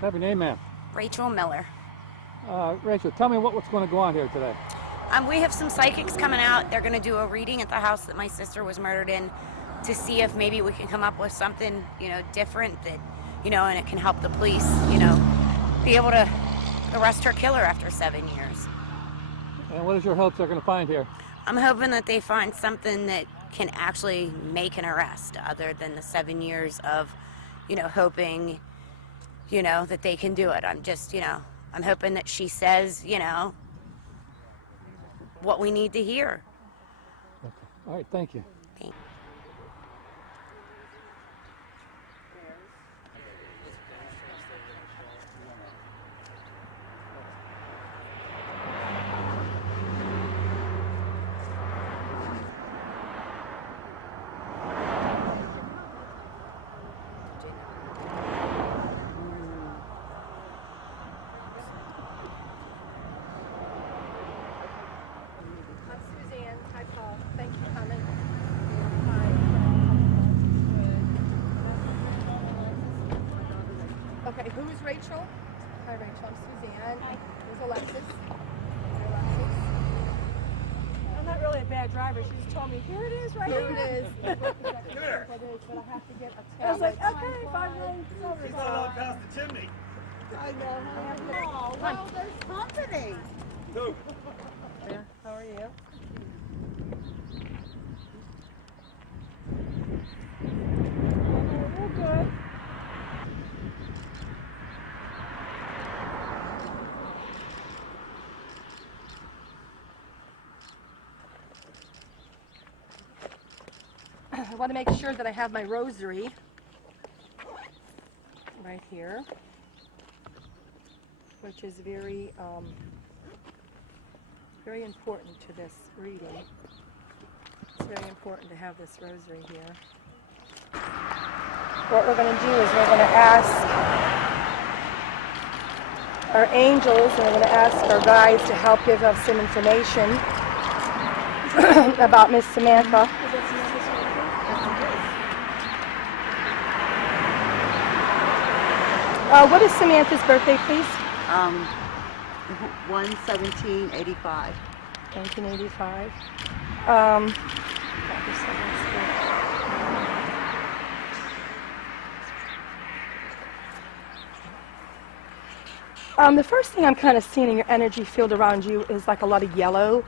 Have your name, ma'am. Rachel Miller. Rachel, tell me what's going to go on here today. We have some psychics coming out. They're going to do a reading at the house that my sister was murdered in to see if maybe we can come up with something, different that, and it can help the police, be able to arrest her killer after 7 years. And what is your hopes they're going to find here? I'm hoping that they find something that can actually make an arrest other than the 7 years of, hoping, that they can do it. I'm just, I'm hoping that she says, what we need to hear. Okay. All right, thank you. Thanks. Suzanne, hi Paul. Thank you for coming. Okay, who is Rachel? Hi Rachel, I'm Suzanne. Hi. There's Alexis. Hi Alexis. I'm not really a bad driver. She just told me, here it is right Here here. it is. Here. But I have to get a I was like, tablet. okay, 5 million silver. It's all out past the chimney. I know. Oh, well, there's company. Who? Yeah, how are you? We're good. I want to make sure that I have my rosary right here, which is very, very important to this reading. It's very important to have this rosary here. What we're going to do is we're going to ask our angels and we're going to ask our guides to help give us some information about Miss Samantha. What is Samantha's birthday, please? 1/17/85. 1985. The first thing I'm kind of seeing in your energy field around you is like a lot of yellow.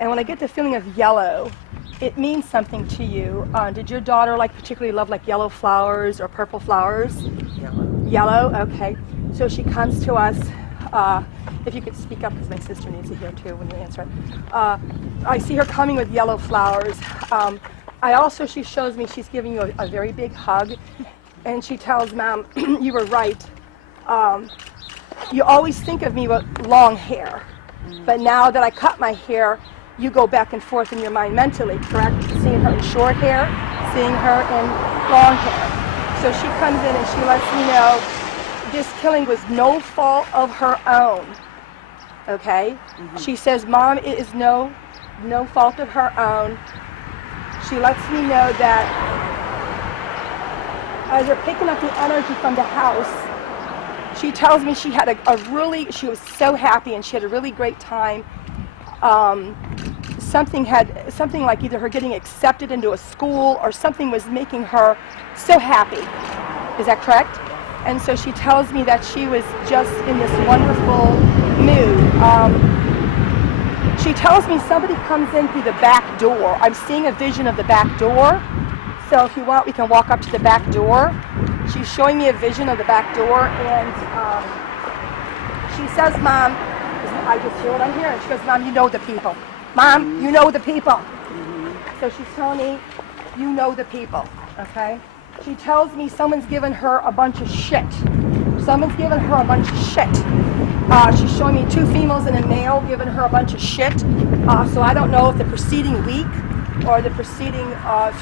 And when I get the feeling of yellow, it means something to you. Did your daughter particularly love yellow flowers or purple flowers? Yellow. Yellow, okay. So she comes to us. If you could speak up, because my sister needs to hear too when you answer it. I see her coming with yellow flowers. She shows me she's giving you a very big hug, and she tells Mom, you were right. You always think of me with long hair, but now that I cut my hair, you go back and forth in your mind mentally, correct? Seeing her in short hair, seeing her in long hair. So she comes in and she lets me know this killing was no fault of her own, okay? She says, Mom, it is no fault of her own. She lets me know that as you're picking up the energy from the house, she tells me she had she was so happy and she had a really great time. Something like either her getting accepted into a school or something was making her so happy. Is that correct? And so she tells me that she was just in this wonderful mood. She tells me somebody comes in through the back door. I'm seeing a vision of the back door. So if you want, we can walk up to the back door. She's showing me a vision of the back door, and she says, Mom, I just hear what I'm hearing. She goes, Mom, you know the people. Mom, you know the people. So she's telling me, you know the people, okay? She tells me someone's given her a bunch of shit. Someone's given her a bunch of shit. She's showing me 2 females and a male giving her a bunch of shit. So I don't know if the preceding week or the preceding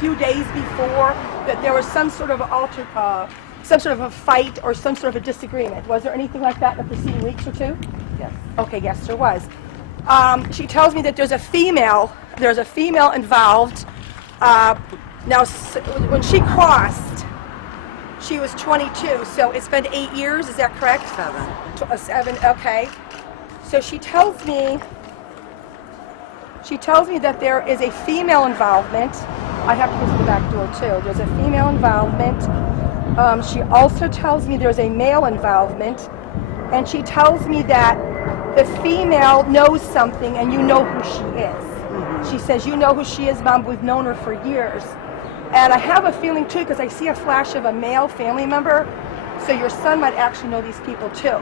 few days before that there was some sort of some sort of a fight or some sort of a disagreement. Was there anything like that in the preceding weeks or 2? Yes. Okay, yes, there was. She tells me that there's a female involved. Now, when she crossed, She was 22, so it's been 8 years, is that correct? 7. 7, okay. So she tells me that there is a female involvement. I have to go to the back door too. There's a female involvement. She also tells me there's a male involvement. And she tells me that the female knows something and you know who she is. She says, you know who she is, Mom, we've known her for years. And I have a feeling too, because I see a flash of a male family member, so your son might actually know these people too,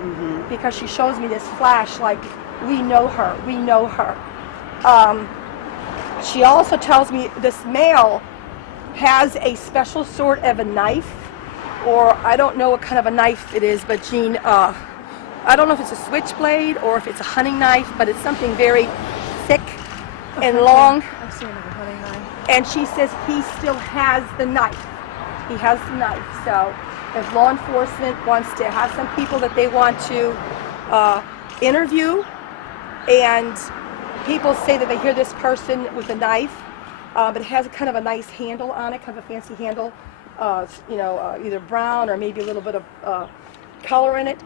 because she shows me this flash like, we know her, we know her. She also tells me this male has a special sort of a knife, or I don't know what kind of a knife it is, but Jean, I don't know if it's a switchblade or if it's a hunting knife, but it's something very thick and long. I've seen it with a hunting knife. And she says he still has the knife. He has the knife. So if law enforcement wants to have some people that they want to interview, and people say that they hear this person with a knife, but it has kind of a nice handle on it, kind of a fancy handle, either brown or maybe a little bit of color in it.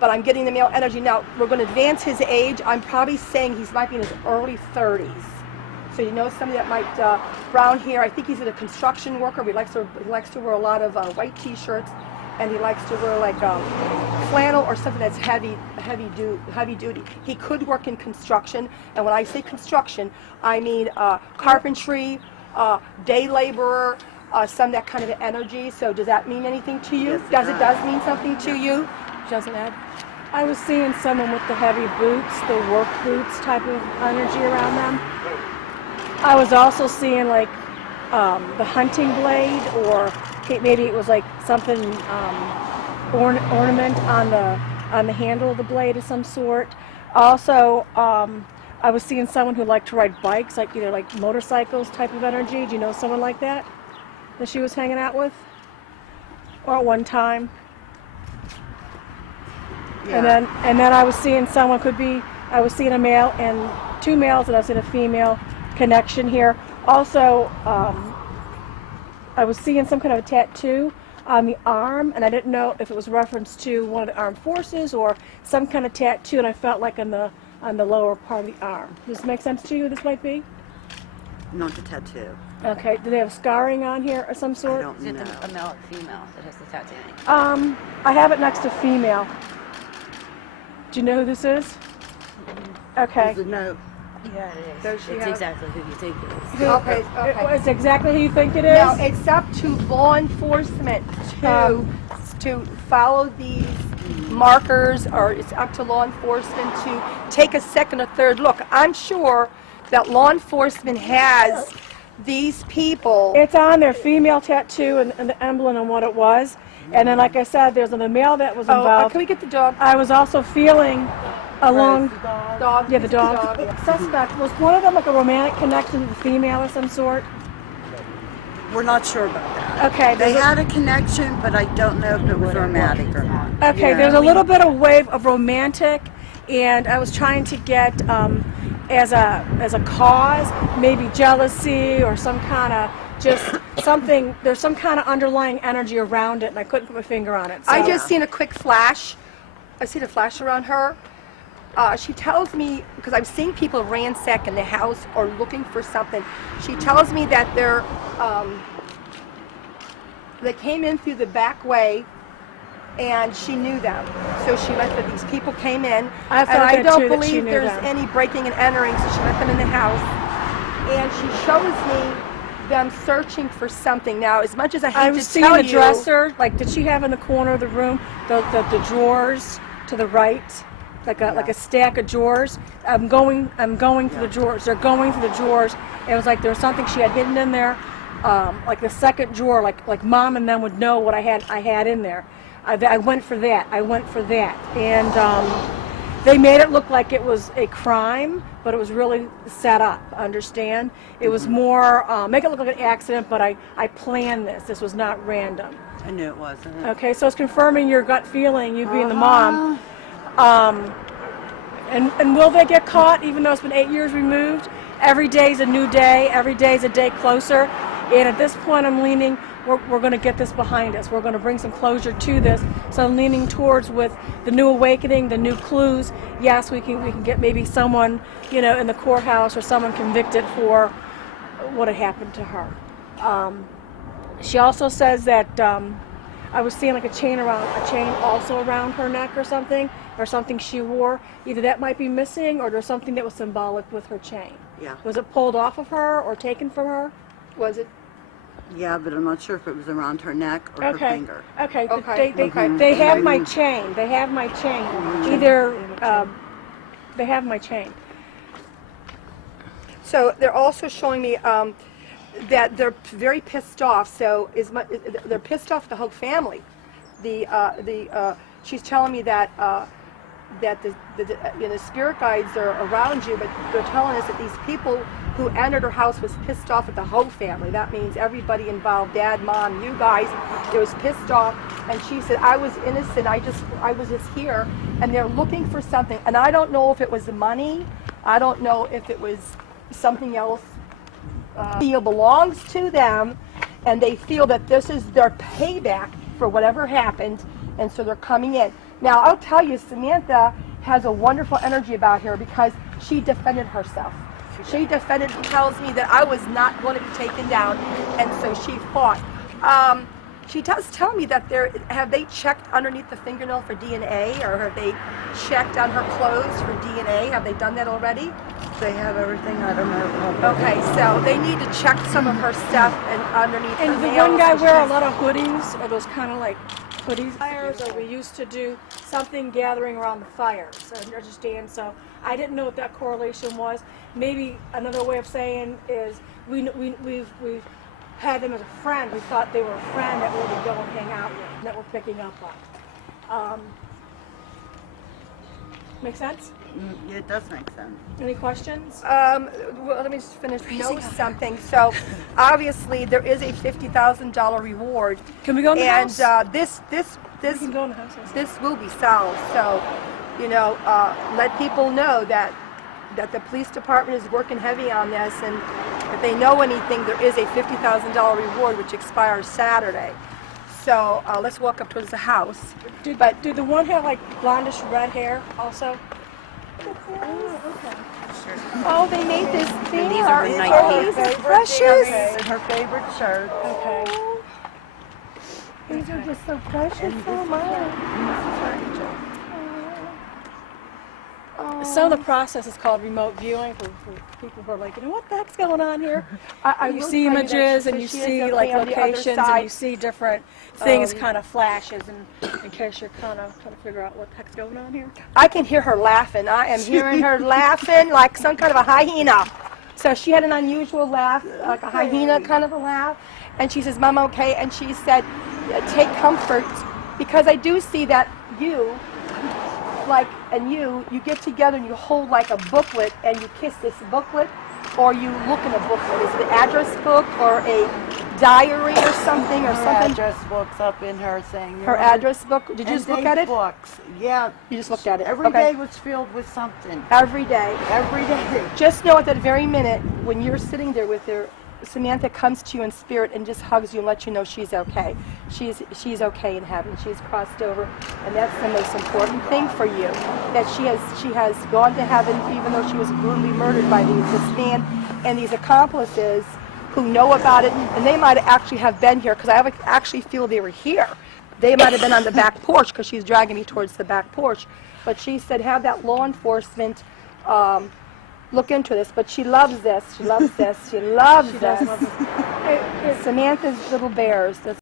But I'm getting the male energy. Now, we're going to advance his age. I'm probably saying he might be in his early 30s. So you know somebody that might, brown hair. I think he's a construction worker. He likes to wear a lot of white t-shirts, and he likes to wear like flannel or something that's heavy duty. He could work in construction, and when I say construction, I mean carpentry, day laborer, some that kind of energy. So does that mean anything to you? Yes, It does mean something to you? Doesn't Ed? I was seeing someone with the heavy boots, the work boots type of energy around them. I was also seeing like the hunting blade, or maybe it was like something ornament on the handle of the blade of some sort. Also, I was seeing someone who liked to ride bikes, like either like motorcycles type of energy. Do you know someone like that she was hanging out with, or at one time? Yeah. And then I was seeing someone I was seeing a male and 2 males, and I was seeing a female connection here. Also, I was seeing some kind of a tattoo on the arm, and I didn't know if it was reference to one of the armed forces or some kind of tattoo, and I felt like on the lower part of the arm. Does this make sense to you? This might be? Not the tattoo. Okay. Do they have scarring on here of some I sort? don't Is it know. a male or female that has the tattoo? I have it next to female. Do you know who this is? Okay. There's a note. Yeah, it is. Does she It's have- exactly who you think it is. Okay. It's exactly who you think it is? Now, it's up to law enforcement to follow these markers, or it's up to law enforcement to take a second or third look. I'm sure that law enforcement has these people. It's on their female tattoo and the emblem and what it was. And then, like I said, there's another male that was involved. Can we get the dog? I was also feeling along... Dog. Yeah, the dog. Suspect, was one of them like a romantic connection to the female of some sort? We're not sure about that. Okay. They there's a- had a connection, but I don't know if it was romantic or not. Okay, Yeah. there's a little bit of wave of romantic, and I was trying to get as a cause, maybe jealousy or some kind of just something. There's some kind of underlying energy around it, and I couldn't put my finger on it. So. I just seen a quick flash. I seen a flash around her. She tells me, because I'm seeing people ransacking the house or looking for something. She tells me that they came in through the back way, and she knew them. So she let these people came in, I and felt I that don't too, that she believe knew there's them. any breaking and entering. So she let them in the house, and she shows me them searching for something. Now, as much as I I hate was to seeing tell the you, dresser. Like, did she have in the corner of the room the drawers to the right, like a stack of drawers? I'm going through the drawers. They're going through the drawers. It was like there was something she had hidden in there, like the second drawer. Like Mom and them would know what I had in there. I went for that. And they made it look like it was a crime, but it was really set up. Understand? It was more make it look like an accident, but I planned this. This was not random. I knew it wasn't. Okay, so it's confirming your gut feeling, you being the mom. And will they get caught, even though it's been 8 years removed? Every day is a new day. Every day is a day closer. And at this point, I'm leaning we're going to get this behind us. We're going to bring some closure to this. So I'm leaning towards with the new awakening, the new clues. Yes, we can get maybe someone, in the courthouse or someone convicted for what had happened to her. She also says that I was seeing like a chain also around her neck or something she wore. Either that might be missing or there's something that was symbolic with her chain. Yeah. Was it pulled off of her or taken from her? Was it? Yeah, but I'm not sure if it was around her neck or her finger. Okay. Okay, They have my chain. They have my chain. Either they have my chain. So they're also showing me that they're very pissed off. So they're pissed off the whole family. She's telling me that the spirit guides are around you, but they're telling us that these people who entered her house was pissed off at the whole family. That means everybody involved, dad, mom, you guys. It was pissed off, and she said, I was innocent. I was just here, and they're looking for something, and I don't know if it was the money. I don't know if it was something else. Feel belongs to them, and they feel that this is their payback for whatever happened, and so they're coming in. Now, I'll tell you, Samantha has a wonderful energy about her because she defended herself. She tells me that I was not going to be taken down, and so she fought. She does tell me that have they checked underneath the fingernail for DNA, or have they checked on her clothes for DNA? Have they done that already? They have everything. I don't know. Okay, so they need to check some of her stuff and underneath her And the nails. one guy wear a lot of hoodies, or those kind of like hoodies. Fires, or we used to do something gathering around the fires. I understand. So I didn't know what that correlation was. Maybe another way of saying is we've had them as a friend. We thought they were a friend that we would go and hang out with, and that we're picking up on. Make sense? Yeah, it does make sense. Any questions? Well, let me just finish know something. So, obviously, there is a $50,000 reward, Can we go in the and house? this We can go in the house. this will be solved. So, let people know that the police department is working heavy on this, and if they know anything, there is a $50,000 reward which expires Saturday. So let's walk up towards the house. Did the one have like blondish red hair also? Oh, they made this thing. these are It's night always pieces. precious. Her favorite shirt. Okay. These are just so precious. So much. Some of the process is called remote viewing for people who are like, what the heck's going on here? You will see tell you that images she and you says she is see okay like on the other locations side. and you see different things kind of flashes in case you're kind of trying to figure out what the heck's going on here. I can hear her laughing. I am hearing her laughing like some kind of a hyena. So she had an unusual laugh, like a hyena kind of a laugh. And she says, Mom, okay? And she said, take comfort, because I do see that you get together and you hold like a booklet and you kiss this booklet, or you look in a booklet. Is it an address book or a diary or something or Her something? address book's up in her saying. Her address book? Did you just look at it? Books. Yeah. You just looked at it. Every Okay. day was filled with something. Every day. Every day. Just know at that very minute when you're sitting there with her, Samantha comes to you in spirit and just hugs you and lets you know she's okay. She's okay in heaven. She's crossed over, and that's the most important thing for you. That she has gone to heaven, even though she was brutally murdered by this man and these accomplices who know about it, and they might actually have been here, because I actually feel they were here. They might have been on the back porch, because she's dragging me towards the back porch. But she said, have that law enforcement look into this. But she loves this. She loves this. She loves this. Samantha's little bears.